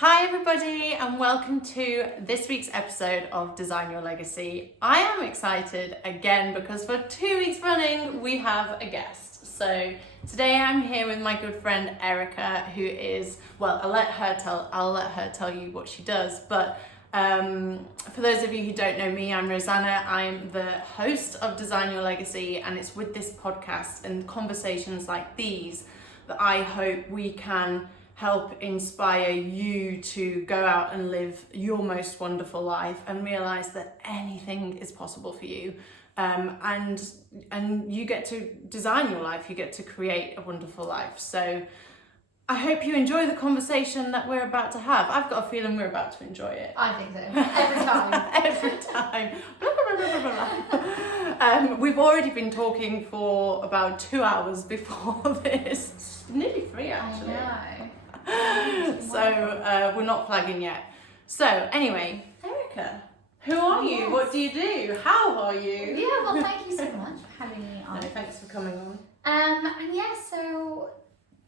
Hi everybody and welcome to this week's episode of Design Your Legacy. I am excited again because for 2 weeks running we have a guest. So today I'm here with my good friend Erika, who is, well, I'll let her tell you what she does, but for those of you who don't know me, I'm Rosanna. I'm the host of Design Your Legacy, and it's with this podcast and conversations like these that I hope we can help inspire you to go out and live your most wonderful life and realize that anything is possible for you. And you get to design your life, you get to create a wonderful life. So I hope you enjoy the conversation that we're about to have. I've got a feeling we're about to enjoy it. I think so. Every time. Every time. Blah, blah, blah, blah, blah. We've already been talking for about 2 hours before this. Nearly 3 actually. I know. So we're not flagging yet. So anyway, Erika, who are you? Yes. What do you do? How are you? Yeah, well, thank you so much for having me on. No, thanks for coming on. And yeah, so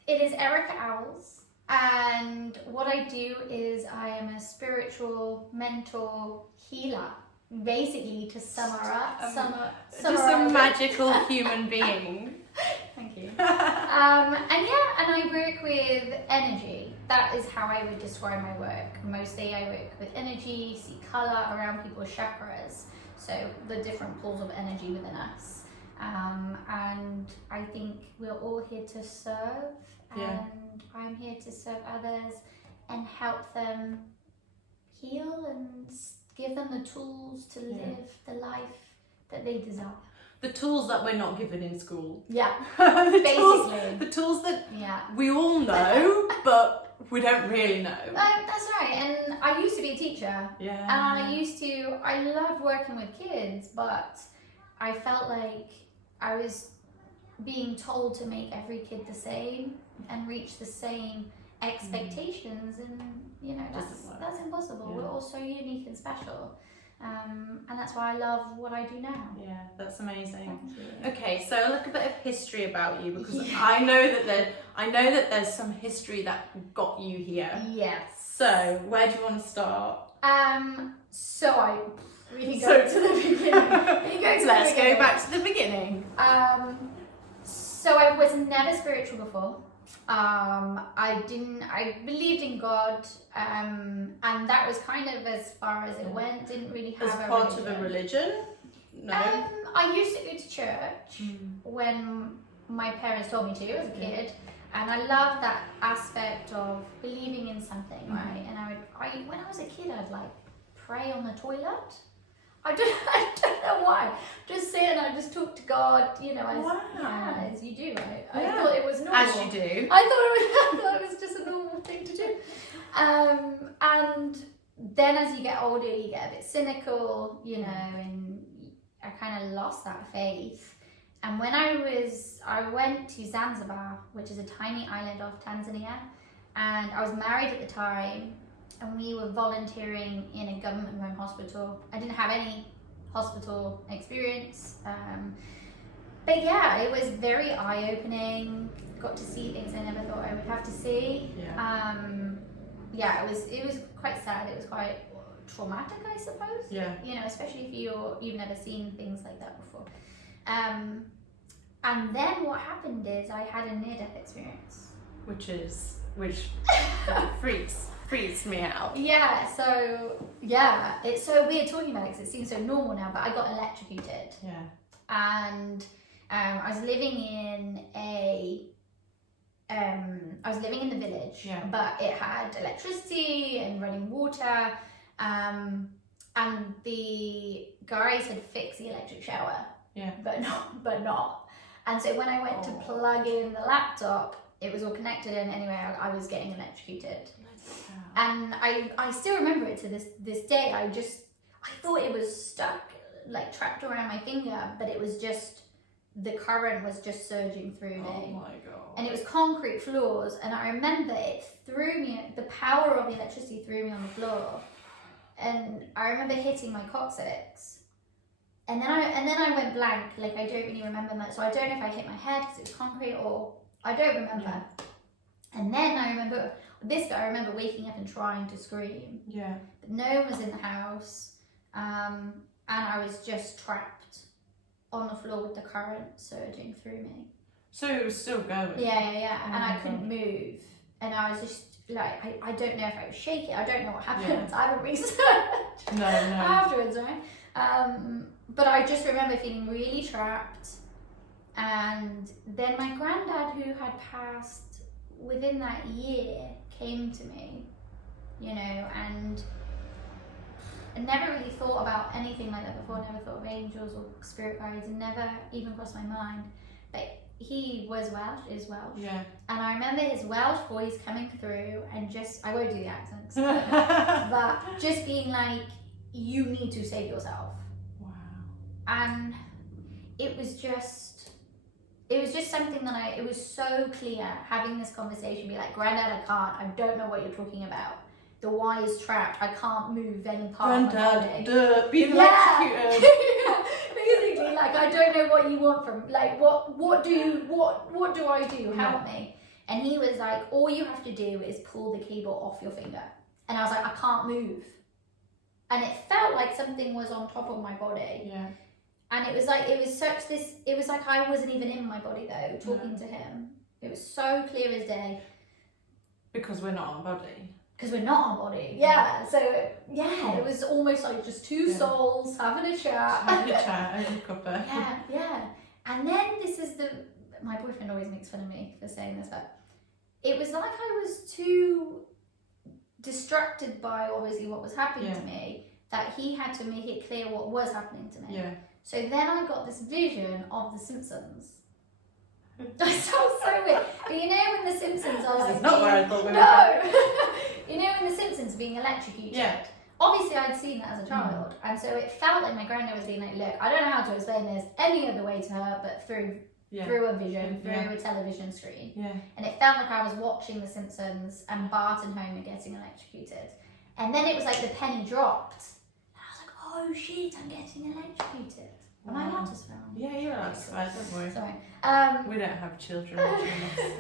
it is Erika Owls, and what I do is I am a spiritual mentor healer. Basically, to sum up, Just a magical human being. Thank you. And I work with energy. That is how I would describe my work. Mostly I work with energy, see colour around people's chakras, so the different pools of energy within us. And I think we're all here to serve, and I'm here to serve others and help them heal and give them the tools to live the life that they desire. The tools that we're not given in school. Yeah, basically. The tools that we all know, but we don't really know. That's right. And I used to be a teacher. Yeah. And I loved working with kids, but I felt like I was being told to make every kid the same and reach the same expectations, and that's impossible. Yeah. We're all so unique and special. And that's why I love what I do now. Yeah, that's amazing. Thank you. Okay, so a little bit of history about you, because I know that there's some history that got you here. Yes. So where do you want to start? We can go to the beginning. Let's go back to the beginning. So I was never spiritual before. I believed in God, and that was kind of as far as it went. Didn't really have as part of a religion. No. I used to go to church when my parents told me to as a kid, and I loved that aspect of believing in something, right? And when I was a kid, I'd like pray on the toilet. I don't know why. Just sit and I just talk to God, as you do, right? I thought it was normal. As you do. I thought it was just a normal thing to do. And then as you get older, you get a bit cynical, and I kind of lost that faith. And when I went to Zanzibar, which is a tiny island off Tanzania, and I was married at the time, and we were volunteering in a government-run hospital. I didn't have any hospital experience, but yeah, it was very eye-opening. Got to see things I never thought I would have to see. It was quite sad. It was quite traumatic, I suppose. Yeah. Especially if you've never seen things like that before. And then what happened is I had a near-death experience, which freaks me out. Yeah, it's so weird talking about it because it seems so normal now, but I got electrocuted. Yeah. And I was living in the village, but it had electricity and running water, and the guys had fixed the electric shower. Yeah. But not. And so when I went to plug in the laptop, it was all connected, and anyway, I was getting electrocuted. And I still remember it to this day. I thought it was stuck, like trapped around my finger, but it was just, the current was just surging through me. Oh my God. And it was concrete floors, and I remember it threw me, the power of the electricity threw me on the floor. And I remember hitting my coccyx. And then I went blank, like I don't really remember much. So I don't know if I hit my head because it was concrete, or I don't remember. And then I remember This guy, I remember waking up and trying to scream. Yeah. But no one was in the house. And I was just trapped on the floor with the current surging through me. So it was still going? Yeah. Oh And I my couldn't God. move. And I was just like, I don't know if I was shaking. I don't know what happened. Yeah. I haven't researched No. afterwards, right? But I just remember feeling really trapped. And then my granddad, who had passed within that year, came to me, you know, and I never really thought about anything like that before. Never thought of angels or spirit guides, and never even crossed my mind. But he was Welsh, is Welsh. Yeah. And I remember his Welsh voice coming through and just, I won't do the accents, but just being like, you need to save yourself. Wow. And it was just something that it was so clear having this conversation, be like, Granddad, I don't know what you're talking about. The Y is trapped, I can't move any part of my body. Granddad, being electrocuted. Basically, like, I don't know what you want from, like, what do I do? Help me. And he was like, all you have to do is pull the cable off your finger. And I was like, I can't move. And it felt like something was on top of my body. Yeah. And it was like I wasn't even in my body though, talking to him. It was so clear as day. Because we're not our body. Because we're not our body. Yeah. So, it was almost like just two souls having a chat. Having a chat over a cuppa. Yeah. And then my boyfriend always makes fun of me for saying this, but it was like I was too distracted by obviously what was happening to me, that he had to make it clear what was happening to me. Yeah. So then I got this vision of The Simpsons. That sounds so weird. But you know when The Simpsons are like... This is not where I thought we were. No! You know when The Simpsons being electrocuted? Yeah. Obviously I'd seen that as a child. And so it felt like my granddad was being like, look, I don't know how to explain this any other way to her, but through a vision, through a television screen. Yeah. And it felt like I was watching The Simpsons and Bart and Homer getting electrocuted. And then it was like the penny dropped. And I was like, oh shit, I'm getting electrocuted. Am I allowed to swear? Yeah, you're allowed to swear, don't worry. Sorry. We don't have children watching this.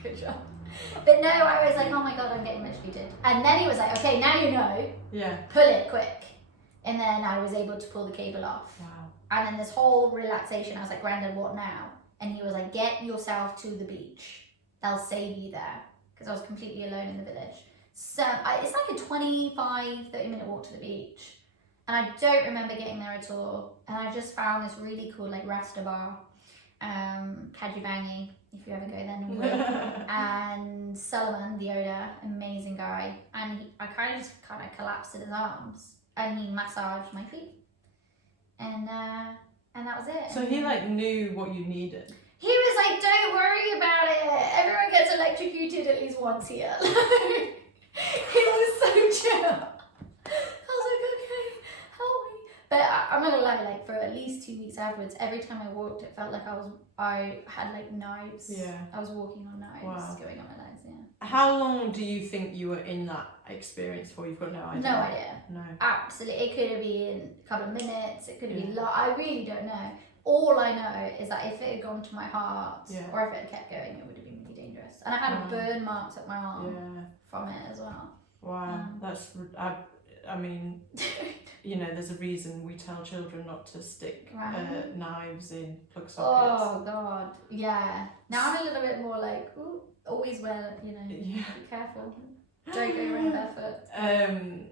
Good job. But no, I was like, oh my god, I'm getting electrocuted. And then he was like, okay, now you know. Yeah. Pull it quick. And then I was able to pull the cable off. Wow. And then this whole relaxation, I was like, Grandad, what now? And he was like, get yourself to the beach. They'll save you there. Because I was completely alone in the village. So it's like a 25, 30-minute walk to the beach. And I don't remember getting there at all. And I just found this really cool, like, Rasta bar. Kajibangi, if you ever go there, Norway. And Solomon, the owner, amazing guy. And I kind of collapsed in his arms. And he massaged my feet. And that was it. So he, like, knew what you needed? He was like, don't worry about it. Everyone gets electrocuted at least once here. He was so chill. I was like, okay, help me. But I'm not gonna lie, like for at least 2 weeks afterwards, every time I walked, it felt like I had like knives. Yeah. I was walking on knives, going on my legs, How long do you think you were in that experience for? You've got no idea? No idea. No. Absolutely. It could have been a couple of minutes, it could have been I really don't know. All I know is that if it had gone to my heart, or if it had kept going, it would have been really dangerous. And I had burn marks at my arm from it as well. Wow, I mean, you know, there's a reason we tell children not to stick knives in plug sockets. Oh God, yeah. Now I'm a little bit more like, ooh, always wear, you know, be careful. Don't go around barefoot.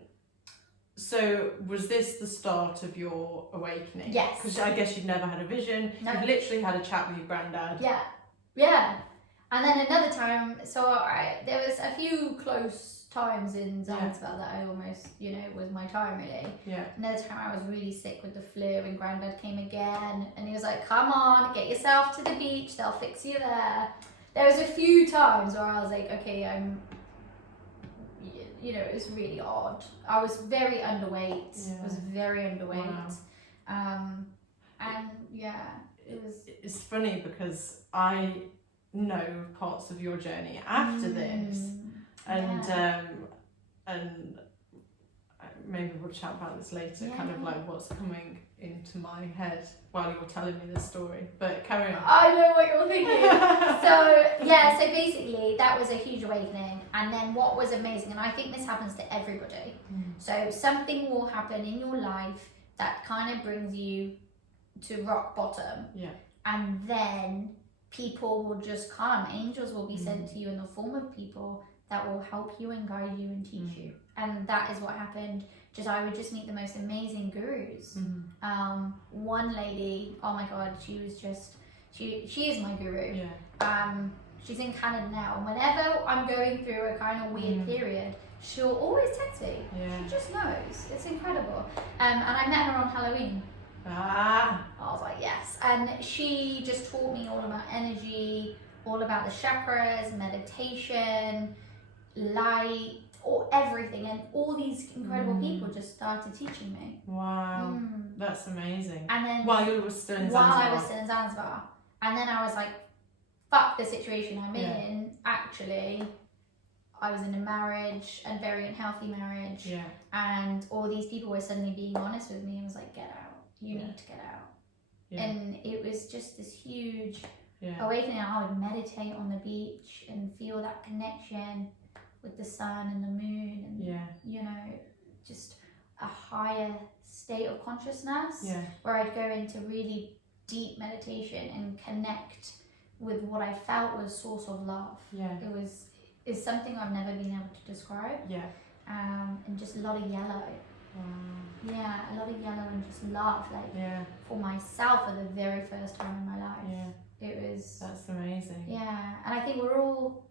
So was this the start of your awakening? Yes. Because I guess you'd never had a vision. No. You've literally had a chat with your granddad. Yeah. And then another time, so there was a few close times in Zanzibar that I almost, you know, was my time really. Yeah. Another time I was really sick with the flu and Granddad came again and he was like, come on, get yourself to the beach, they'll fix you there. There was a few times where I was like, okay, you know, it was really odd. I was very underweight. I was very underweight. Wow. And it was... It's funny because I know parts of your journey after this, and maybe we'll chat about this later, Yeah. kind of like what's coming into my head while you're telling me this story. But carry on. I know what you're thinking. So basically that was a huge awakening. And then what was amazing, and I think this happens to everybody. So something will happen in your life that kind of brings you to rock bottom. Yeah. And then people will just come. Angels will be sent to you in the form of people that will help you and guide you and teach you. And that is what happened. I would just meet the most amazing gurus. One lady, oh my God, she was just, she is my guru. Yeah. She's in Canada now, and whenever I'm going through a kind of weird period, she'll always text me. Yeah. She just knows. It's incredible. And I met her on Halloween. I was like, yes. And she just taught me all about energy, all about the chakras, meditation, light, or everything. And all these incredible people just started teaching me. Wow. That's amazing. And then while you were still in Zanzibar. While I was still in Zanzibar. And then I was like, fuck the situation I'm in. Actually, I was in a marriage, a very unhealthy marriage. Yeah. And all these people were suddenly being honest with me and was like, get out. You need to get out. Yeah. And it was just this huge awakening. I would meditate on the beach and feel that connection with the sun and the moon and you know, just a higher state of consciousness where I'd go into really deep meditation and connect with what I felt was source of love. It's something I've never been able to describe. And just a lot of yellow. A lot of yellow and just love, like for myself for the very first time in my life. It was. That's amazing. And I think we're all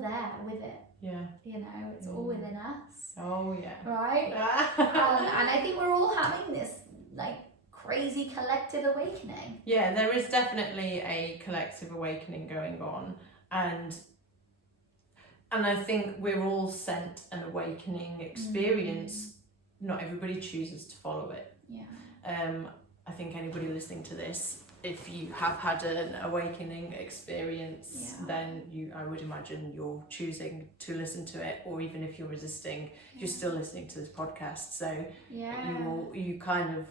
there with it. You know, it's all within us. Oh yeah. Right. And I think we're all having this like crazy collective awakening. Yeah, there is definitely a collective awakening going on, and I think we're all sent an awakening experience. Not everybody chooses to follow it. I think anybody listening to this, if you have had an awakening experience, then I would imagine you're choosing to listen to it, or even if you're resisting, you're still listening to this podcast. So you kind of,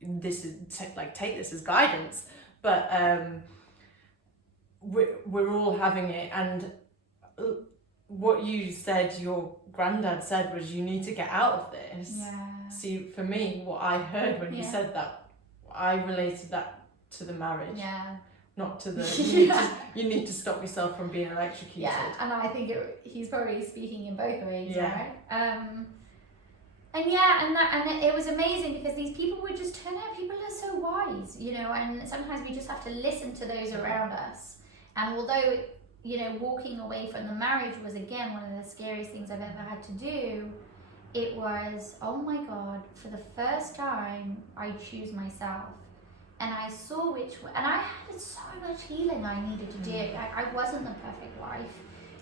this is take this as guidance, but we're all having it. And what you said, your granddad said, was you need to get out of this. See, for me, what I heard when you said that, I related that to the marriage, not to the you need to stop yourself from being electrocuted. And I think he's probably speaking in both ways, right? And it was amazing because these people would just turn out. People are so wise, you know, and sometimes we just have to listen to those around us. And although, you know, walking away from the marriage was again one of the scariest things I've ever had to do, it was, oh my God, for the first time I choose myself. And I saw which way, and I had so much healing I needed to do. I wasn't the perfect wife.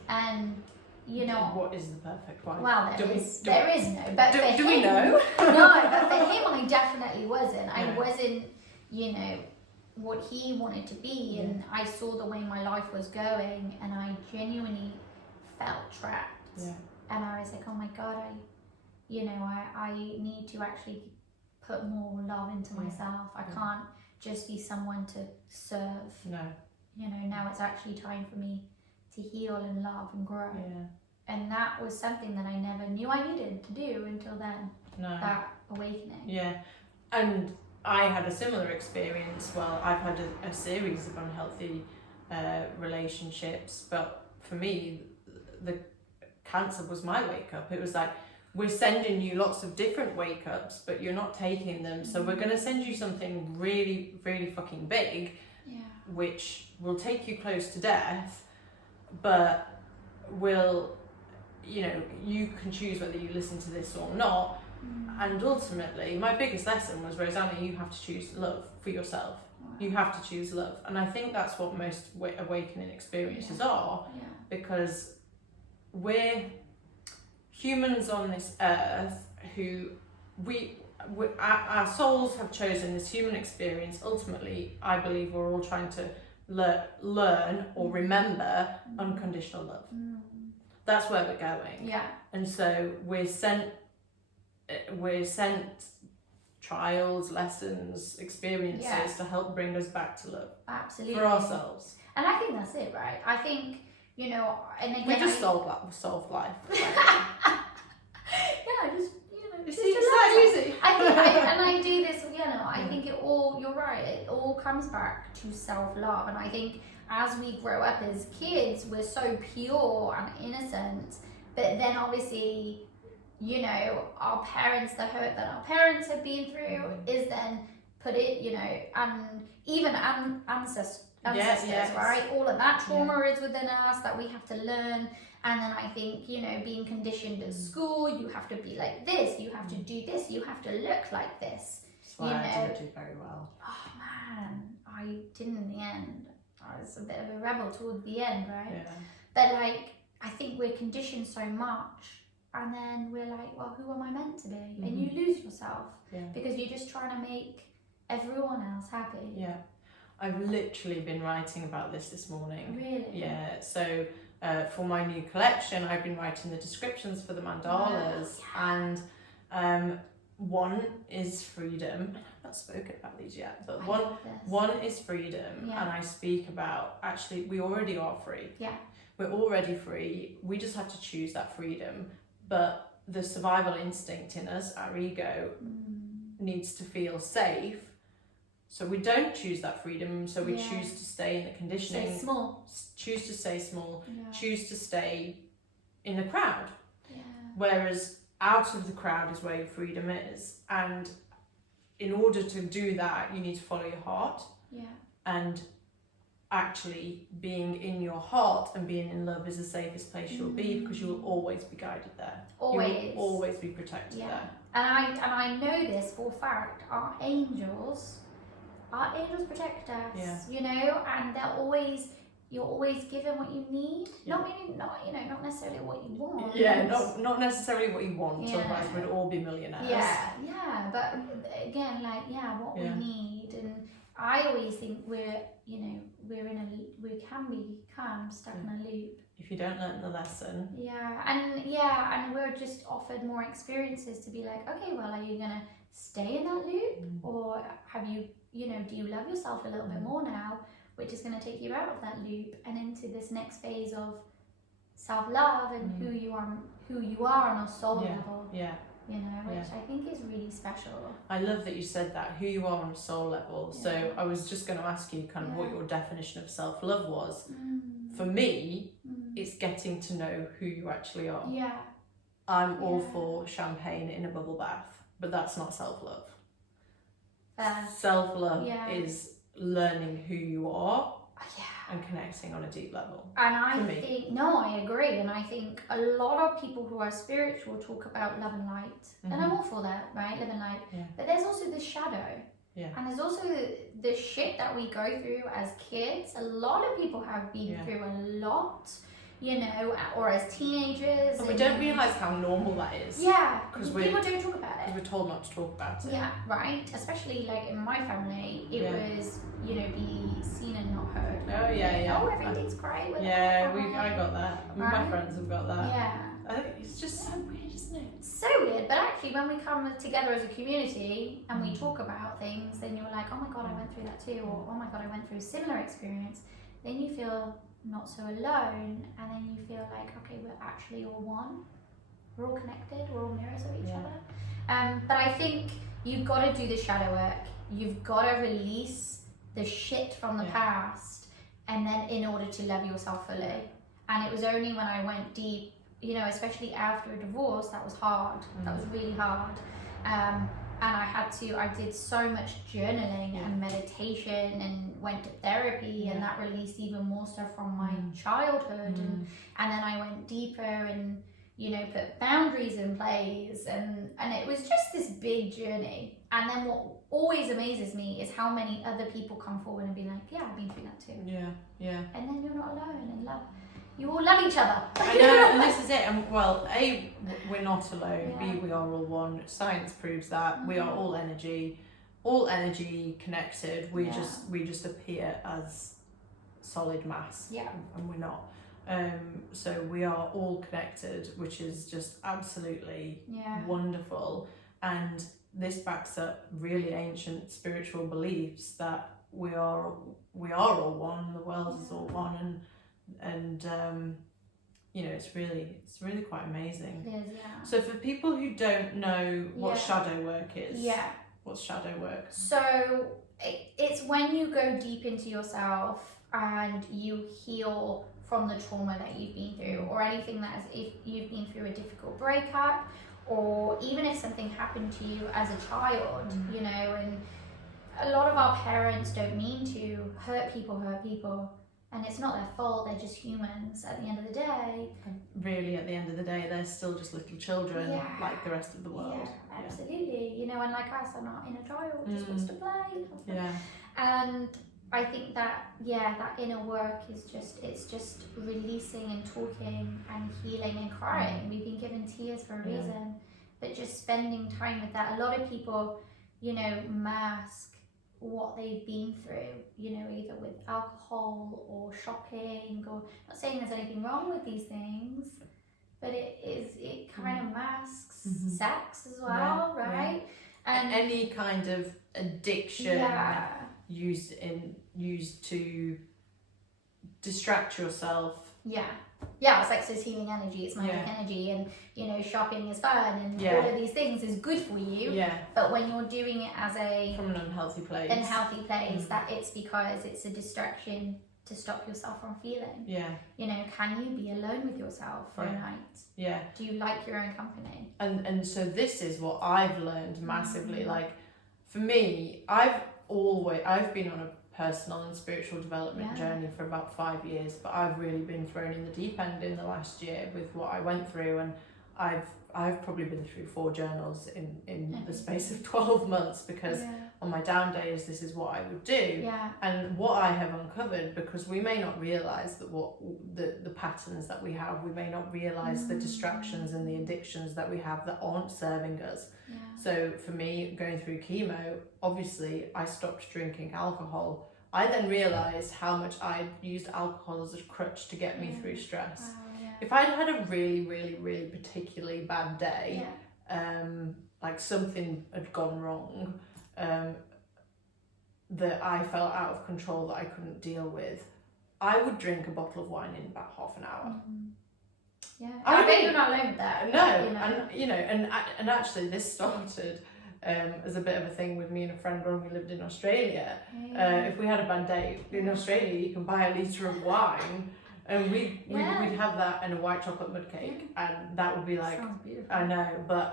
And you know, what is the perfect wife? Well, there is no. But for do him, we know? No, but for him, I definitely wasn't. I wasn't, you know, what he wanted to be, and I saw the way my life was going, and I genuinely felt trapped. And I was like, oh my God, I need to actually put more love into myself. I can't just be someone to serve. You know, now it's actually time for me to heal and love and grow. And that was something that I never knew I needed to do until then. That awakening. And I had a similar experience. Well, I've had a series of unhealthy relationships, but for me, the cancer was my wake up. It was like, we're sending you lots of different wake ups, but you're not taking them. So we're going to send you something really, really fucking big, which will take you close to death, but will, you know, you can choose whether you listen to this or not. And ultimately, my biggest lesson was, Rosanna, you have to choose love for yourself. You have to choose love. And I think that's what most awakening experiences are, because we're humans on this earth who our souls have chosen this human experience. Ultimately, I believe we're all trying to learn or remember unconditional love. That's where we're going. And so we're sent we're sent trials, lessons, experiences Yeah. to help bring us back to love Absolutely. for ourselves. And I think that's it, right? I think, you know, and again, We just solved life. yeah, just, you know, It's just easy. I think, and I do this, you know, I think it all, you're right, it all comes back to self-love. And I think as we grow up as kids, we're so pure and innocent, but then obviously, you know, our parents, the hurt that our parents have been through is then put it, you know, and even ancestors, right? All of that trauma is within us that we have to learn. And then I think, you know, being conditioned at school, you have to be like this, you have to do this, you have to look like this. That's why I didn't do very well. Oh man, I didn't in the end. I was a bit of a rebel towards the end, right? Yeah. But like, I think we're conditioned so much, and then we're like, well, who am I meant to be? And you lose yourself because you're just trying to make everyone else happy. Yeah. I've literally been writing about this morning. Really? Yeah. So for my new collection, I've been writing the descriptions for the mandalas, and one is freedom. I've not spoken about these yet, but one is freedom, and I speak about actually we already are free. Yeah. We're already free. We just have to choose that freedom. But the survival instinct in us, our ego, needs to feel safe. So we don't choose that freedom, so we choose to stay in the conditioning. Stay small. Choose to stay small, choose to stay in the crowd. Yeah. Whereas out of the crowd is where your freedom is. And in order to do that, you need to follow your heart. Yeah. And actually being in your heart and being in love is the safest place you'll be, because you will always be guided there. Always. You will always be protected there. And I know this for a fact. Our angels protect us, you know, and you're always given what you need. Not necessarily what you want. Yeah, not necessarily what you want, otherwise we'd all be millionaires. Yeah, but again, like, what we need. And I always think we can become stuck in a loop. If you don't learn the lesson. And we're just offered more experiences to be like, okay, well, are you gonna stay in that loop, or have you, do you love yourself a little bit more now, which is going to take you out of that loop and into this next phase of self-love and who you are on a soul level. Yeah. Which I think is really special. I love that you said that, who you are on a soul level. Yeah. So I was just going to ask you kind of what your definition of self-love was. For me, it's getting to know who you actually are. Yeah. I'm all for champagne in a bubble bath, but that's not self-love. Self-love is learning who you are and connecting on a deep level. And I agree. And I think a lot of people who are spiritual talk about love and light. And I'm all for that, right? Love and light. Yeah. But there's also the shadow. Yeah. And there's also the shit that we go through as kids. A lot of people have been through a lot, or as teenagers. But we don't realise how normal that is. Yeah, because people don't talk about it. Because we're told not to talk about it. Yeah, right. Especially like in my family, it was, be seen and not heard. Oh yeah. Oh, everything's great. I got that. Right? My friends have got that. Yeah. I think it's just so weird, isn't it? So weird, but actually when we come together as a community and we talk about things, then you're like, oh my god, I went through that too, or oh my god, I went through a similar experience. Then you feel not so alone, and then you feel like, okay, we're actually all one. We're all connected. We're all mirrors of each other. But I think you've got to do the shadow work. You've got to release the shit from the past, and then in order to love yourself fully. And it was only when I went deep, especially after a divorce, that was hard. That was really hard. And I did so much journaling and meditation and went to therapy, and that released even more stuff from my childhood. And then I went deeper and, put boundaries in place, and it was just this big journey. And then what always amazes me is how many other people come forward and be like, yeah, I've been through that too. Yeah. And then you're not alone in love. You all love each other. I know, and this is it. And well, A, we're not alone. B, we are all one. Science proves that. We are all energy connected. We just appear as solid mass. Yeah. And we're not. So we are all connected, which is just absolutely wonderful. And this backs up really ancient spiritual beliefs that we are all one, the world is all one, and you know, it's really quite amazing. It is, yeah. So for people who don't know what shadow work is, what's shadow work? So it's when you go deep into yourself and you heal from the trauma that you've been through, or anything that is, if you've been through a difficult breakup, or even if something happened to you as a child, you know, and a lot of our parents don't mean to hurt people, and it's not their fault, they're just humans at the end of the day. Really, at the end of the day, they're still just little children like the rest of the world. Yeah, absolutely. You know, and like us, I'm not inner child, just wants to play. Yeah. And I think that, that inner work is it's just releasing and talking and healing and crying. We've been given tears for a reason, but just spending time with that. A lot of people, you know, mask what they've been through, you know, either with alcohol or shopping, or not saying there's anything wrong with these things, but it kind of masks sex as well, right? And any kind of addiction used to distract yourself. Yeah, sex is healing energy, it's magic energy, and you know, shopping is fun, and all of these things is good for you. But when you're doing it as from an unhealthy place, that it's because it's a distraction to stop yourself from feeling. You know, can you be alone with yourself for a night? Do you like your own company? And so this is what I've learned massively. Like for me, I've been on a personal and spiritual development journey for about 5 years, but I've really been thrown in the deep end in the last year with what I went through, and I've probably been through 4 journals in the space of 12 months, because on my down days this is what I would do. And what I have uncovered, because we may not realize that what the patterns that we have, we may not realize the distractions and the addictions that we have that aren't serving us. So for me, going through chemo, obviously I stopped drinking alcohol. I then realized how much I used alcohol as a crutch to get me through stress. If I'd had a really, really, really particularly bad day, like something had gone wrong, that I felt out of control, that I couldn't deal with, I would drink a bottle of wine in about half an hour. I bet you're not alone with that. No, you know. and you know, and actually this started as a bit of a thing with me and a friend when we lived in Australia. If we had a bad day in Australia, you can buy a litre of wine, and we'd have that and a white chocolate mud cake, and that would be like, sounds beautiful. I know, but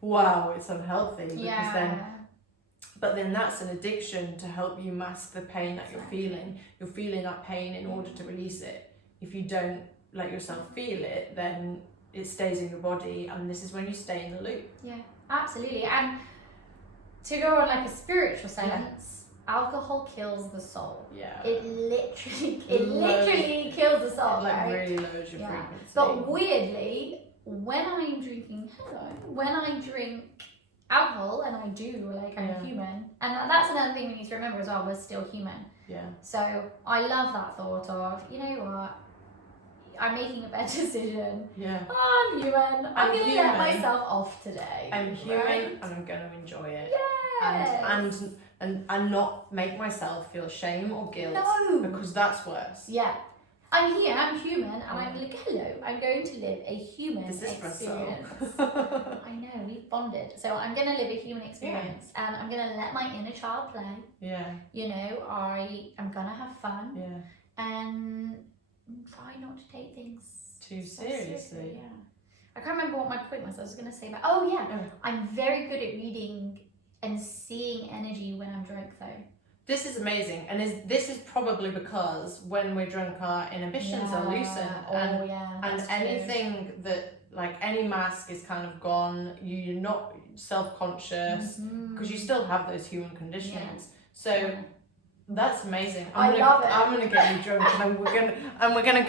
wow, it's unhealthy, because but then that's an addiction to help you mask the pain that you're feeling. You're feeling that pain in order to release it. If you don't let yourself feel it, then it stays in your body, and this is when you stay in the loop. Absolutely. And to go on like a spiritual sense, alcohol kills the soul. It literally kills the soul. It really lowers your frequency. But weirdly, when I drink alcohol, and I do, like, I'm human, and that's another thing we need to remember as well, we're still human. So I love that thought of, you know what, I'm making a better decision. I'm human. I'm going to let myself off today. I'm human, and I'm going to enjoy it. And not make myself feel shame or guilt. No. Because that's worse. I'm here, I'm human, and I'm like, hello, I'm going to live a human experience. I know, we've bonded. So I'm going to live a human experience, and I'm going to let my inner child play. You know, I'm going to have fun. And try not to take things too seriously. I can't remember what my point was. I was going to say about, I'm very good at reading and seeing energy when I'm drunk, though. This is amazing, and this is probably because when we're drunk, our inhibitions are loosened, and anything that, like, any mask is kind of gone. You're not self-conscious, because you still have those human conditions. So that's amazing. I'm gonna get you drunk, and we're gonna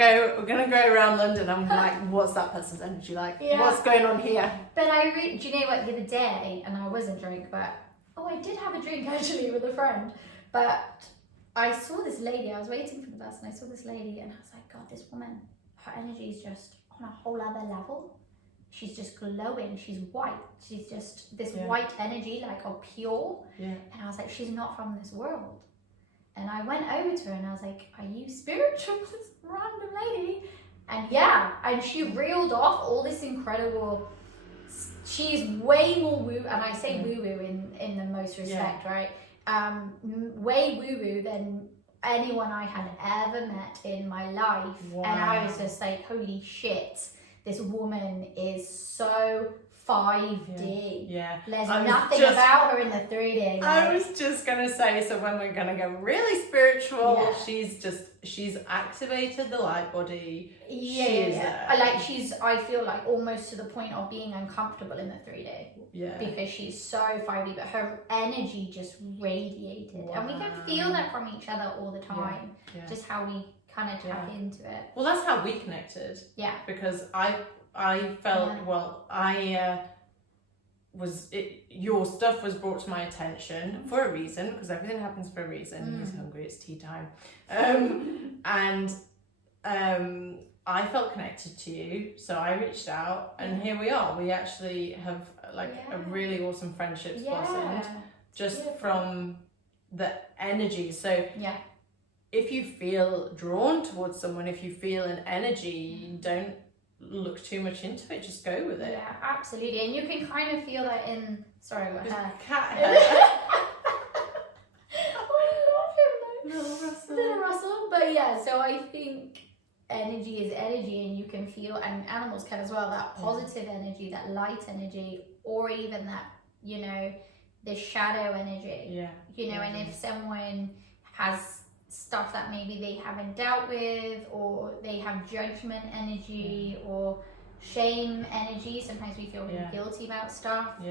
go around London. I'm like, what's that person's energy like? What's going on here? But do you know what? The other day, and I wasn't drunk, but I did have a drink actually with a friend. But I saw this lady, I was waiting for the bus, and I saw this lady, and I was like, God, this woman, her energy is just on a whole other level. she's just glowing. She's white. She's just this white energy, like of pure. Yeah. And I was like, she's not from this world. And I went over to her and I was like, are you spiritual, this random lady? And and she reeled off all this incredible, she's way more woo, and I say woo-woo in the most respect, right? Way woo-woo than anyone I had ever met in my life. Wow. And I was just like, holy shit, this woman is so 5D. Yeah. There's nothing about her in the 3D. Like. I was just gonna say, so when we're gonna go really spiritual, she's activated the light body. I feel like almost to the point of being uncomfortable in the 3D. Yeah. Because she's so 5D, but her energy just radiated. Wow. And we can feel that from each other all the time. Yeah. Just how we kind of tap into it. Well, that's how we connected. Yeah. Because I felt, your stuff was brought to my attention for a reason, because everything happens for a reason. He's hungry, it's tea time. I felt connected to you, so I reached out, and here we are. We actually have a really awesome friendship blossomed just from the energy. So if you feel drawn towards someone, if you feel an energy, don't look too much into it, just go with it. Yeah, absolutely. And you can kind of feel that in cat hair. I love him. Little Russell. But so I think energy is energy, and you can feel, and animals can as well, that positive energy, that light energy, or even that, the shadow energy. And if someone has stuff that maybe they haven't dealt with, or they have judgment energy or shame energy, sometimes we feel guilty about stuff, or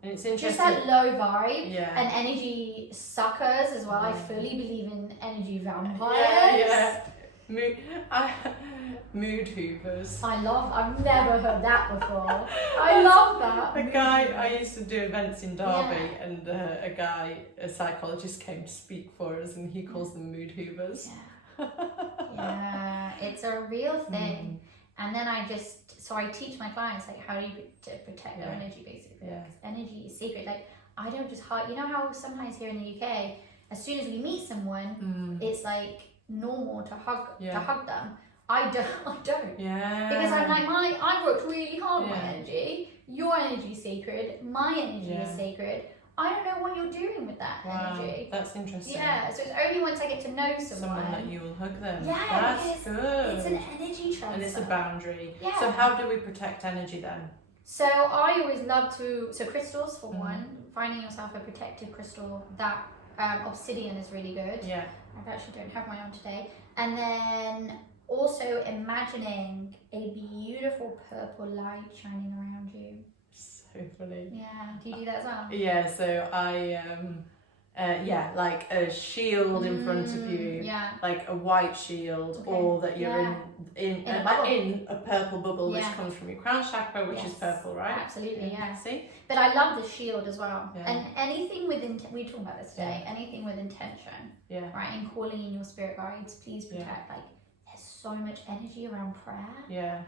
and it's interesting, just that low vibe and energy suckers as well. I fully believe in energy vampires. Mood hoovers. I've never heard that before. I love that. I used to do events in Derby, and a psychologist came to speak for us, and he calls them mood hoovers. It's a real thing. And then I teach my clients how do you protect their energy, basically. Because energy is sacred. I don't just hug. You know how sometimes here in the UK, as soon as we meet someone, it's normal to hug them. I don't. Yeah. Because I'm I've worked really hard on my energy. Your energy is sacred. My energy is sacred. I don't know what you're doing with that energy. That's interesting. Yeah, so it's only once I get to know someone that you will hug them. Yeah, that's good. It's an energy transfer. And it's a boundary. Yeah. So how do we protect energy then? So I always love crystals for one. Finding yourself a protective crystal. That obsidian is really good. Yeah. I actually don't have my own today. And then also imagining a beautiful purple light shining around you. So funny. Yeah. Do you do that as well? Yeah. So I like a shield in front of you. Yeah. Like a white shield, or that you're in a purple bubble, which comes from your crown chakra, which is purple, right? Absolutely. Yeah. See. But I love the shield as well. Yeah. And anything with we talked about this today. Yeah. Anything with intention. Yeah. Right. And calling in your spirit guides, please protect. There's so much energy around prayer. Yeah.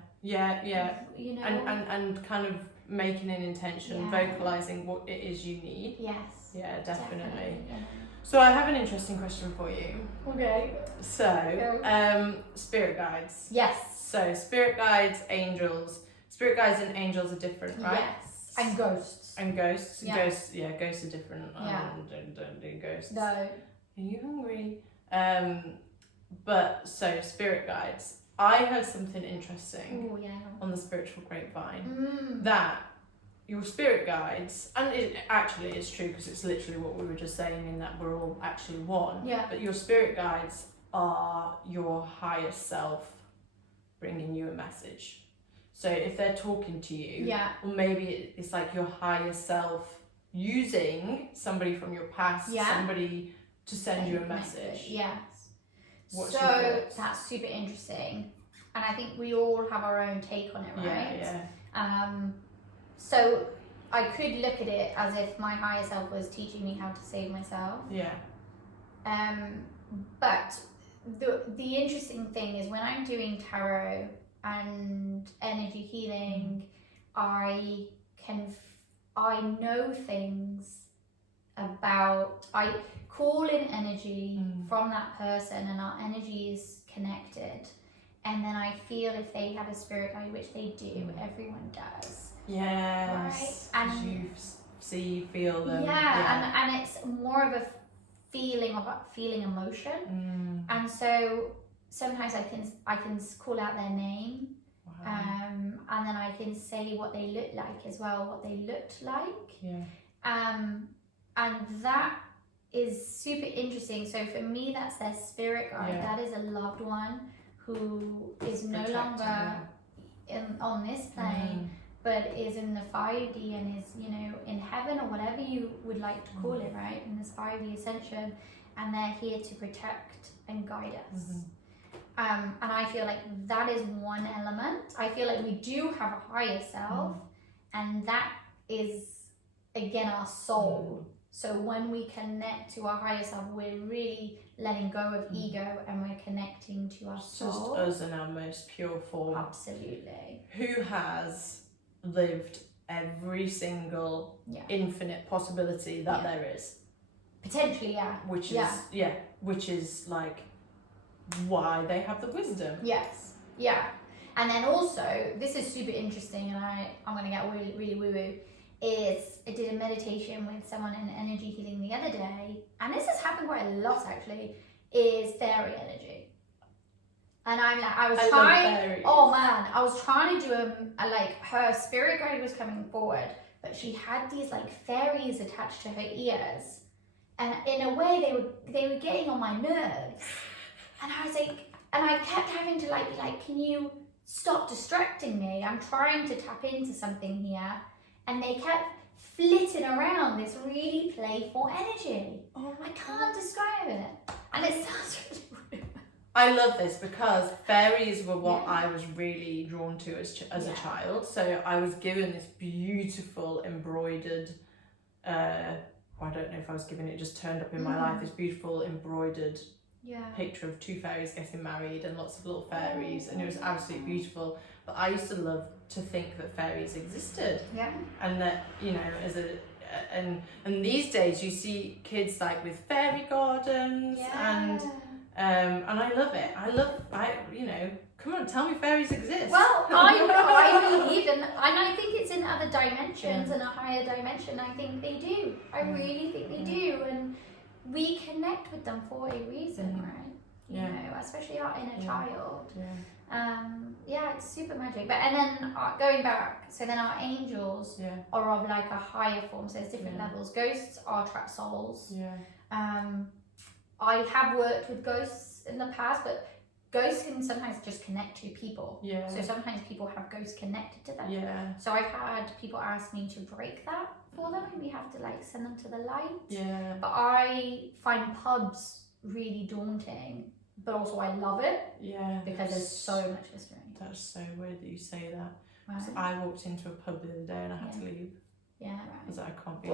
And kind of making an intention, vocalizing what it is you need. Yes. Yeah, definitely. Yeah. So I have an interesting question for you. Okay. So, spirit guides. Yes. So spirit guides, angels. Spirit guides and angels are different, right? Yes. And ghosts. Yeah. Ghosts are different. Yeah. Don't do ghosts. No. Are you hungry? But so spirit guides. I heard something interesting on the spiritual grapevine that your spirit guides, and it actually is true because it's literally what we were just saying, in that we're all actually one. Yeah. But your spirit guides are your higher self bringing you a message. So if they're talking to you, or maybe it's like your higher self using somebody from your past, somebody to send you a message. Yes. What's your thoughts? That's super interesting, and I think we all have our own take on it, right? Yeah. So I could look at it as if my higher self was teaching me how to save myself. Yeah. But the interesting thing is when I'm doing tarot and energy healing, I know things about, I call in energy from that person, and our energy is connected. And then I feel if they have a spirit guide, which they do, everyone does. Yes. Right? And you see, feel them. And it's more of a feeling emotion. And so sometimes I can call out their name. Wow. And then I can say what they look like as well, what they looked like. Yeah. And that is super interesting. So for me, that's their spirit guide. Yeah. That is a loved one who is no Protecting longer on this plane, but is in the 5D and is, you know, in heaven or whatever you would like to call it, right? In this 5D ascension, and they're here to protect and guide us. And I feel like that is one element. I feel like we do have a higher self, and that is, again, our soul. So when we connect to our higher self, we're really letting go of ego and we're connecting to our soul. Just us in our most pure form. Absolutely. Who has lived every single infinite possibility that there is. Potentially, yeah. Which is like why they have the wisdom. Yes. Yeah. And then also, this is super interesting, and I'm going to get really, really woo-woo, is I did a meditation with someone in energy healing the other day, and this has happened quite a lot actually, is fairy energy. And I was trying to do like her spirit guide was coming forward, but she had these like fairies attached to her ears, and in a way they were getting on my nerves, and I was like, and I kept having to be like, can you stop distracting me? I'm trying to tap into something here. And they kept flitting around this really playful energy. Oh, I can't describe it. And it sounds really rude. I love this because fairies were what I was really drawn to as a child. So I was given this beautiful embroidered, I don't know if I was given it, just turned up in my life, this beautiful embroidered picture of two fairies getting married and lots of little fairies, and it was absolutely beautiful. But I used to love to think that fairies existed, and that, you know, as a and these days you see kids like with fairy gardens, and I love it. You know, come on, tell me fairies exist. Well, I believe, and I think it's in other dimensions, in a higher dimension. I think they do. I really think they do, and we connect with them for a reason, right? You know, especially our inner child. It's super magic. But and then going back, so then our angels are of like a higher form. So there's different levels. Ghosts are trapped souls. I have worked with ghosts in the past, but ghosts can sometimes just connect to people. So sometimes people have ghosts connected to them. So I've had people ask me to break that for them, and we have to like send them to the light. But I find pubs really daunting, but also I love it. Because there's so much history. That's so weird that you say that. Right. I walked into a pub the other day and I had to leave. Because I can't be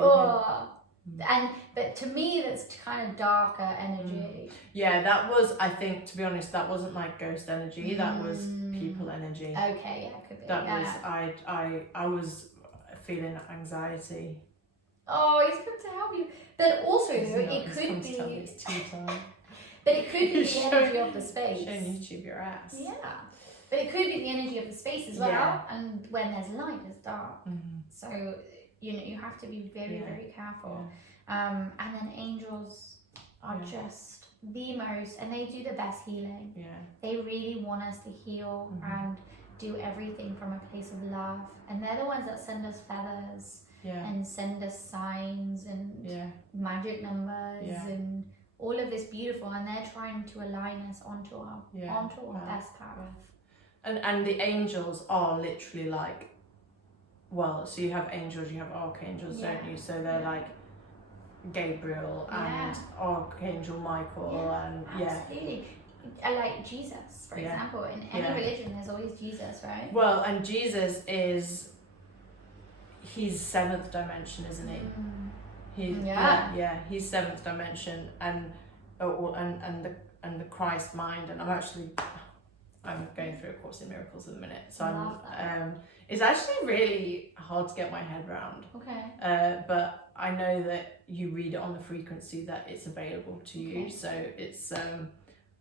But to me, that's kind of darker energy. That was, I think, to be honest, that wasn't like ghost energy. That was people energy. Okay, could be. That was, I was feeling anxiety. Oh, he's come to help you. But also, it could be. It's tea time. But it could be the energy of the space. Showing YouTube your ass. But it could be the energy of the space as well. And when there's light, there's dark. So, you know, you have to be very, very careful. And then angels are just the most, and they do the best healing. They really want us to heal and do everything from a place of love. And they're the ones that send us feathers and send us signs and magic numbers and all of this beautiful, and they're trying to align us onto our best path. And the angels are literally like, well, so you have angels, you have archangels, don't you? So they're like Gabriel and Archangel Michael and absolutely. Like Jesus, for example, in any religion there's always Jesus, right? Well, and Jesus is, he's seventh dimension, isn't he? He's seventh dimension, and the Christ mind. And I'm going through a course in miracles at the minute, so Love that. it's actually really hard to get my head around. Okay. But I know that you read it on the frequency that it's available to you. Okay. So it's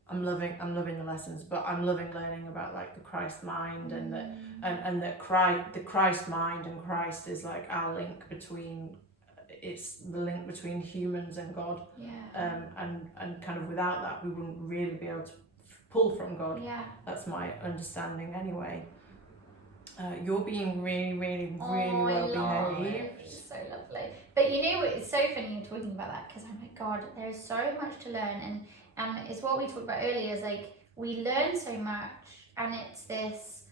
I'm loving the lessons, but I'm loving learning about like the Christ mind and that and that the Christ mind and Christ is like our link between. It's the link between humans and God. Yeah. And kind of without that, we wouldn't really be able to pull from God. Yeah. That's my understanding anyway. You're being really Oh, well behaved. It's so lovely. But you know what? It's so funny you're talking about that because I'm like, God, there's so much to learn, and it's what we talked about earlier. Is like we learn so much, and it's this,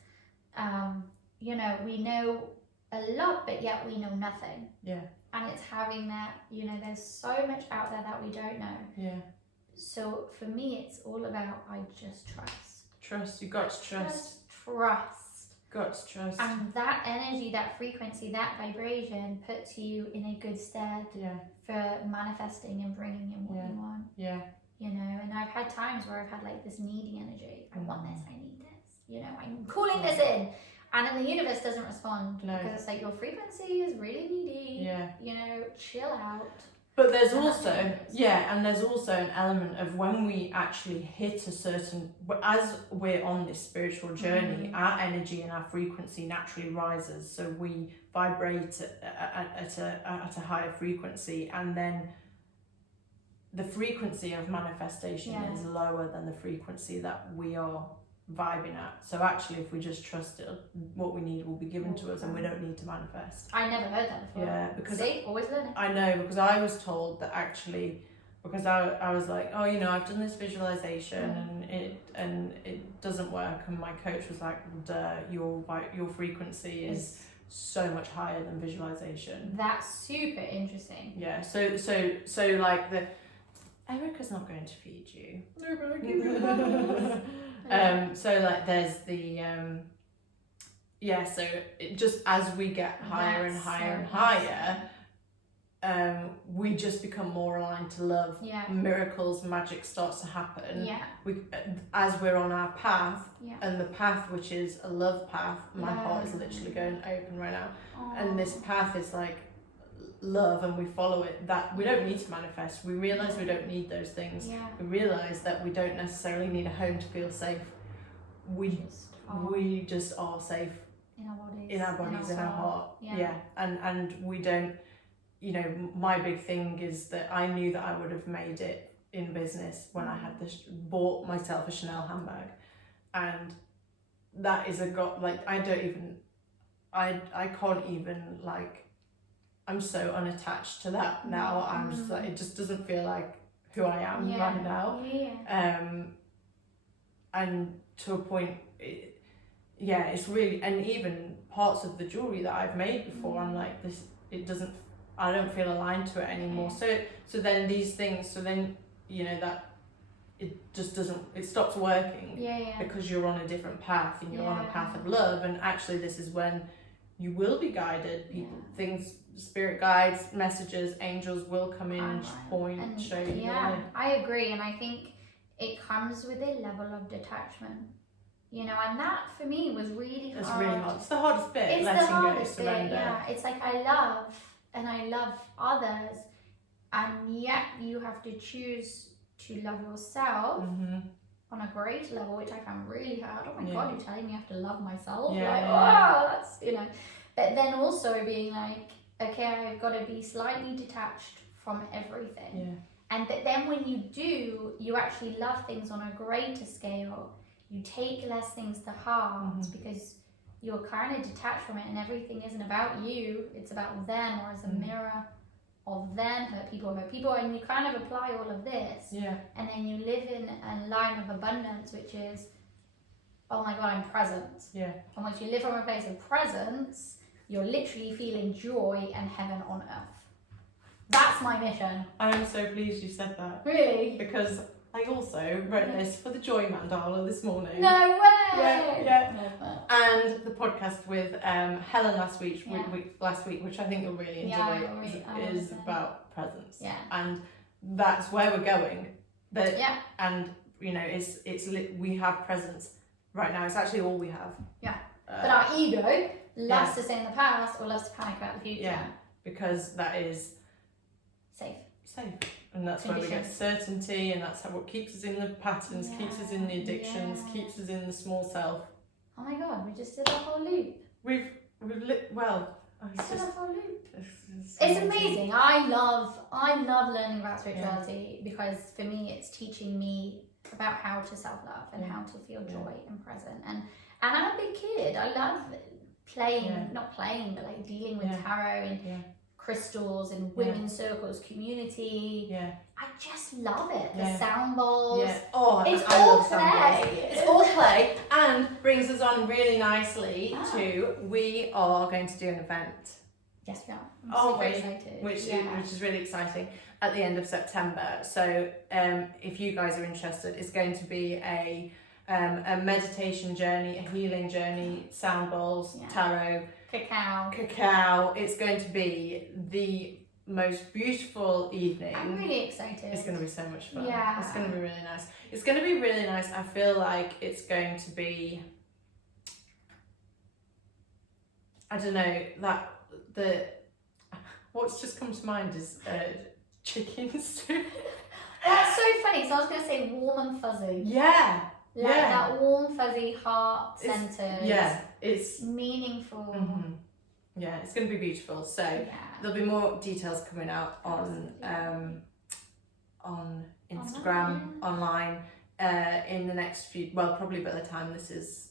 you know, we know a lot, but yet we know nothing. Yeah. And it's having that, you know, there's so much out there that we don't know. Yeah. So for me, it's all about I just trust. Trust. You got to trust. Trust. Got to trust. And that energy, that frequency, that vibration puts you in a good stead for manifesting and bringing in what you want. Yeah. You know, and I've had times where I've had like this needy energy. I want this, I need this. You know, I'm calling this in. And then the universe doesn't respond because it's like your frequency is really needy. Yeah. You know, chill out. But there's also, and there's also an element of when we actually hit a certain, as we're on this spiritual journey, our energy and our frequency naturally rises. So we vibrate at a higher frequency, and then the frequency of manifestation is lower than the frequency that we are vibing at. So actually, if we just trust it, what we need will be given to us, and we don't need to manifest. I never heard that before. Yeah, because always learning. I know, because I was told that actually, because I was like, oh, you know, I've done this visualization and it doesn't work, and my coach was like, duh, your frequency is so much higher than visualization. That's super interesting. Yeah. So like Erika's not going to feed you. No, but I give you so like there's the so it just as we get higher and higher and higher, we just become more aligned to love. Miracles, magic starts to happen. We as we're on our path, and the path, which is a love path, my heart is literally going open right now. And this path is like love, and we follow it. That we don't need to manifest. We realize we don't need those things. We realize that we don't necessarily need a home to feel safe. We just are safe in our bodies, in our heart. And we don't, you know, my big thing is that I knew that I would have made it in business when I had bought myself a Chanel handbag, and that is I can't even like, I'm so unattached to that now. I'm just like, it just doesn't feel like who I am right now. And to a point, it's really, and even parts of the jewelry that I've made before, I'm like, I don't feel aligned to it anymore. So then these things, you know, that it just doesn't, it stops working because you're on a different path, and you're on a path of love. And actually, this is when you will be guided. Things, spirit guides, messages, angels will come in and point and show you. I agree, and I think it comes with a level of detachment, you know, and that for me was really hard. It's really hard. It's the hardest bit. It's letting the hardest go, bit. It's like I love others, and yet you have to choose to love yourself on a great level, which I found really hard. Oh my God, you're telling me I have to love myself? That's, you know. But then also being like, okay, I've got to be slightly detached from everything. And but then when you do, you actually love things on a greater scale. You take less things to heart because you're kind of detached from it, and everything isn't about you, it's about them, or as a mirror of them, hurt people, and you kind of apply all of this. And then you live in a line of abundance, which is, oh my God, I'm present. And once you live from a place of presence, you're literally feeling joy and heaven on earth. That's my mission. I'm so pleased you said that. Really? Because I also wrote this for the Joy Mandala this morning. No way! And the podcast with Helen last week, which I think you'll really enjoy, is about presence. And that's where we're going. And you know, we have presence right now. It's actually all we have. Yeah. But our ego loves to stay in the past or loves to panic about the future. Yeah, because that is safe. And that's why we get certainty, and that's what keeps us in the patterns, keeps us in the addictions, keeps us in the small self. Oh my God, we just did a whole loop. We've it's did a whole loop. It's amazing. I love learning about spirituality because for me it's teaching me about how to self-love and how to feel joy and present. And I'm a big kid. I love playing, not playing, but like dealing with tarot and crystals and women's circles, community. Yeah. I just love it. The sound bowls. Yeah. Oh, it's I all love play. It's all play, and brings us on really nicely to we are going to do an event. Yes, we are. I'm super excited. Which is really exciting at the end of September. So if you guys are interested, it's going to be a meditation journey, a healing journey, sound bowls, tarot, cacao. It's going to be the most beautiful evening. I'm really excited. It's going to be so much fun. Yeah. It's going to be really nice. It's going to be really nice. I feel like it's going to be, I don't know, what's just come to mind is chicken stew. That's so funny. So I was going to say warm and fuzzy. Yeah. Like that warm, fuzzy, heart-centered. It's meaningful. Mm-hmm. Yeah, it's going to be beautiful. So there'll be more details coming out on Instagram, online, in the next few. Well, probably by the time this is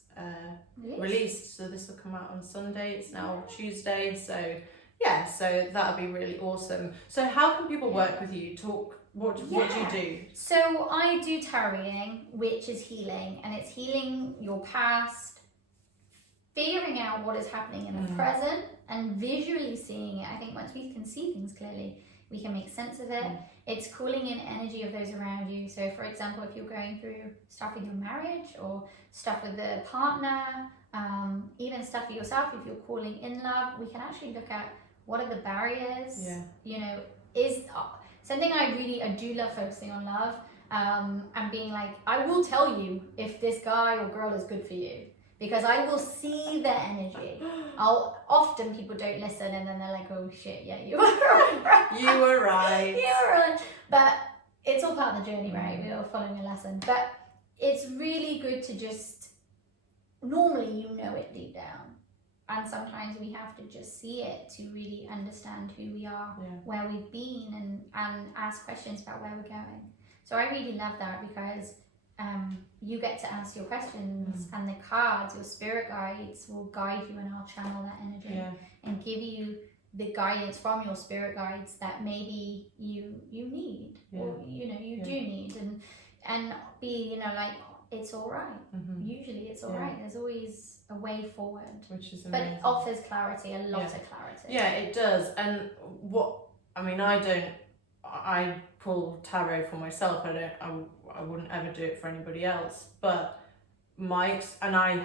released. So this will come out on Sunday. It's now Tuesday. So so that'll be really awesome. So how can people work with you? What do you do? So I do tarot reading, which is healing, and it's healing your past, figuring out what is happening in the present, and visually seeing it. I think once we can see things clearly, we can make sense of it. It's calling in energy of those around you. So for example, if you're going through stuff in your marriage or stuff with a partner, even stuff for yourself, if you're calling in love, we can actually look at what are the barriers, is something I do love focusing on love, and being like, I will tell you if this guy or girl is good for you, because I will see their energy. Often people don't listen, and then they're like, oh shit, yeah, you were right. You were right. You were right. But it's all part of the journey, right? We're all following a lesson. But it's really good to just, normally you know it deep down. And sometimes we have to just see it to really understand who we are, where we've been, and ask questions about where we're going. So I really love that because you get to ask your questions, and the cards, your spirit guides, will guide you, and I'll channel that energy and give you the guidance from your spirit guides that maybe you need, or you do need, and be like, it's all right. Usually it's all right. There's always a way forward, which is amazing. But it offers clarity, a lot of clarity. Yeah, it does. And I pull tarot for myself. I wouldn't ever do it for anybody else. But I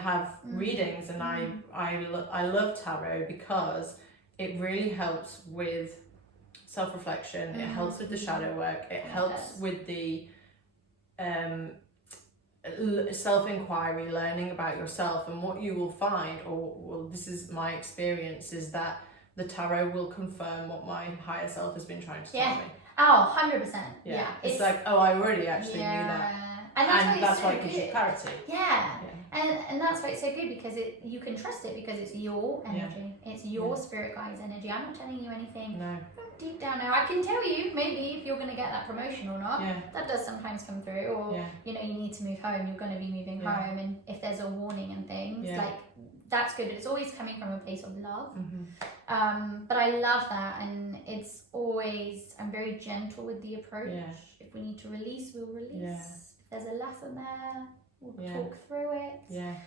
have readings, and I love tarot because it really helps with self-reflection. It helps with the shadow work. It helps with the self-inquiry, learning about yourself. And what you will find, this is my experience, is that the tarot will confirm what my higher self has been trying to tell me. Oh, 100%. Yeah. It's like, I already actually knew that. And that's why it gives you clarity. Yeah. And that's why it's so good, because you can trust it, because it's your energy. It's your spirit guide's energy. I'm not telling you anything. No. Deep down now, I can tell you maybe if you're going to get that promotion or not. That does sometimes come through. Or you need to move home. You're going to be moving home, and if there's a warning and things, like, that's good. It's always coming from a place of love. But I love that, and it's always, I'm very gentle with the approach. If we need to release, we'll release. If there's a lesson there, we'll talk through it.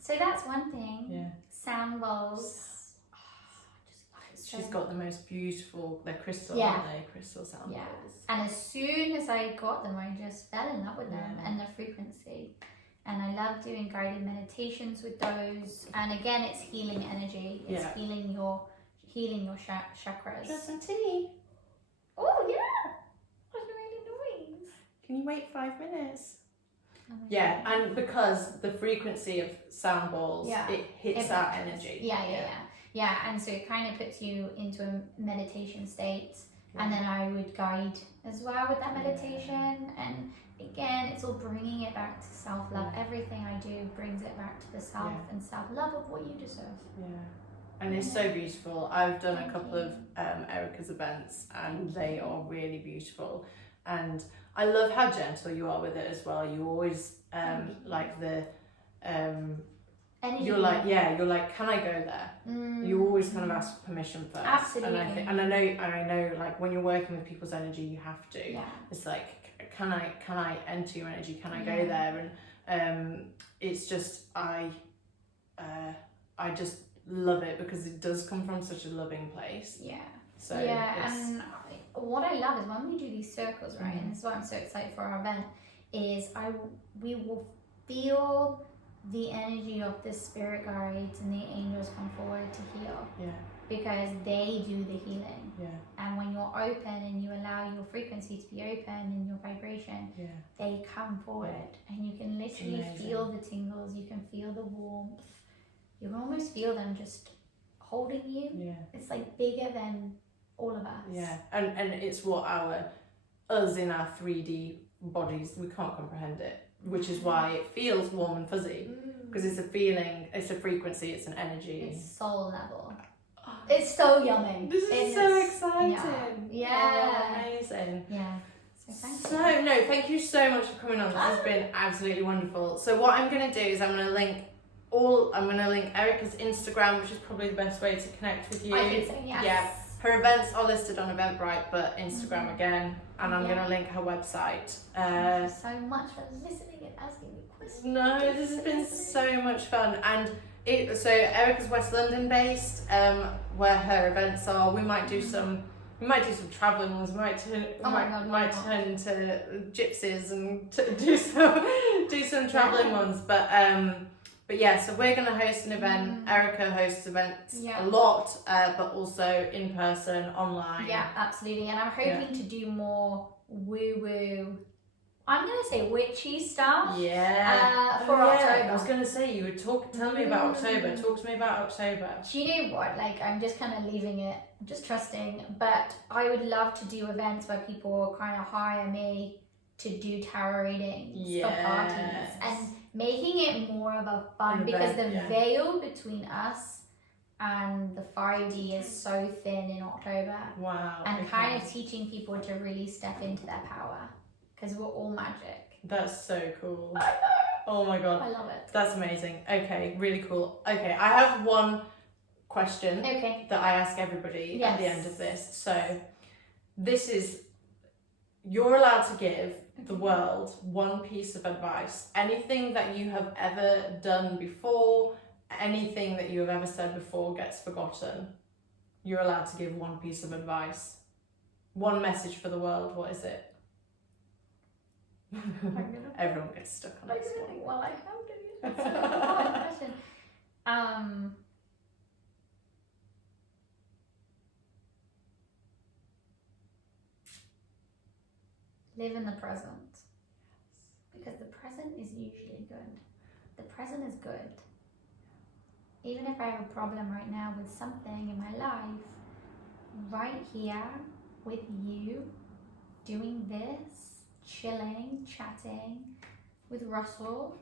So that's one thing. Sound bowls. She's got the most beautiful, they're crystal, aren't they? Crystal sound bowls. And as soon as I got them, I just fell in love with them and the frequency. And I love doing guided meditations with those. And again, it's healing energy. It's healing your chakras. Just some tea. Oh yeah! What's the really noise? Can you wait 5 minutes? Yeah, and because the frequency of sound balls, it hits that energy. Yeah, and so it kind of puts you into a meditation state, and then I would guide as well with that meditation, and again, it's all bringing it back to self-love. Everything I do brings it back to the self and self-love of what you deserve. Yeah, and it's so beautiful. I've done a couple of Erika's events, and they are really beautiful, and I love how gentle you are with it as well. You always like the you're like, can I go there? You always kind of ask permission first. Absolutely. And I know like when you're working with people's energy, you have to. Yeah. It's like, can I enter your energy? Can I go there? And it's just I just love it because it does come from such a loving place. Yeah. So and what I love is when we do these circles, right? And this is why I'm so excited for our event. Is we will feel the energy of the spirit guides and the angels come forward to heal. Yeah. Because they do the healing. Yeah. And when you're open and you allow your frequency to be open and your vibration, they come forward. And you can literally feel the tingles, you can feel the warmth. You can almost feel them just holding you. Yeah. It's like bigger than all of us. Yeah. And it's what us in our 3D bodies, we can't comprehend it. Which is why it feels warm and fuzzy, because it's a feeling, it's a frequency, it's an energy. It's soul level. It's so yummy. This is so exciting. Yeah. Amazing. Yeah. Thank you so much for coming on. This has been absolutely wonderful. So what I'm going to do is I'm going to link Erika's Instagram, which is probably the best way to connect with you. I think so, yes. Yeah. Her events are listed on Eventbrite, but Instagram again, and I'm going to link her website. Thank you so much for listening and asking me questions. No, this has been so much fun, and so Erika's West London based, where her events are. We might do some travelling ones. We might turn into gypsies and do some travelling ones, But yeah, so we're going to host an event. Erika hosts events a lot, but also in person, online. Yeah, absolutely. And I'm hoping to do more woo-woo, I'm going to say witchy stuff. Yeah. For October. I was going to say, you would tell me about October. Talk to me about October. Do you know what? Like, I'm just kind of leaving it, just trusting. But I would love to do events where people kind of hire me to do tarot readings for parties. And making it more of a fun, because the veil between us and the 5D is so thin in October. Wow. And kind of teaching people to really step into their power, because we're all magic. That's so cool. I know. Oh my god. I love it. That's amazing. Okay, really cool. Okay, I have one question that I ask everybody at the end of this. So this is, you're allowed to give the world one piece of advice. Anything that you have ever done before, anything that you have ever said before gets forgotten. You're allowed to give one piece of advice. One message for the world. What is it? Everyone gets stuck on this one. Well, I hope it is. That's a hard question. Live in the present. Because the present is usually good. The present is good. Even if I have a problem right now with something in my life, right here with you, doing this, chilling, chatting with Russell,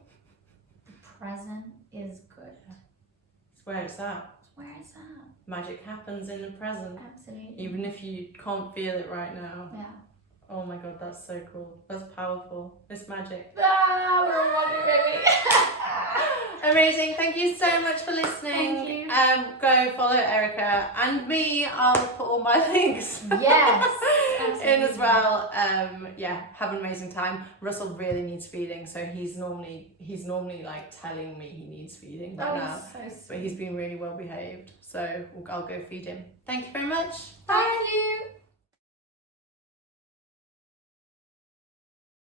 the present is good. It's where it's at. It's where it's at. Magic happens in the present. Absolutely. Even if you can't feel it right now. Yeah. Oh my god, that's so cool. That's powerful. It's magic. Ah, we're all magic, baby. Amazing. Thank you so much for listening. Thank you. Go follow Erika and me. I'll put all my links Yes. in as well. Have an amazing time. Russell really needs feeding, so he's normally like telling me he needs feeding right now. So sweet. But he's been really well behaved, so I'll go feed him. Thank you very much. Thank you.